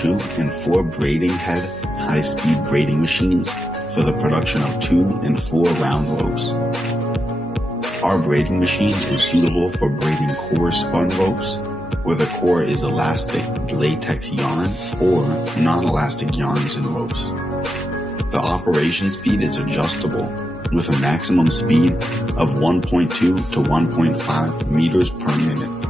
2 and 4 braiding head high-speed braiding machines for the production of 2 and 4 round ropes. Our braiding machine is suitable for braiding core spun ropes, where the core is elastic latex yarn or non-elastic yarns and ropes. The operation speed is adjustable with a maximum speed of 1.2 to 1.5 meters per minute.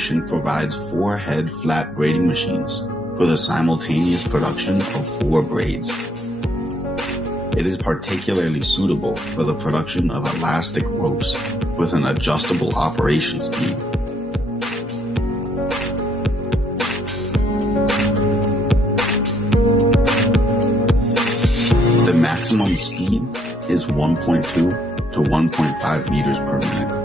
Ocean provides 4 head flat braiding machines for the simultaneous production of 4 braids. It is particularly suitable for the production of elastic ropes with an adjustable operation speed. The maximum speed is 1.2 to 1.5 meters per minute.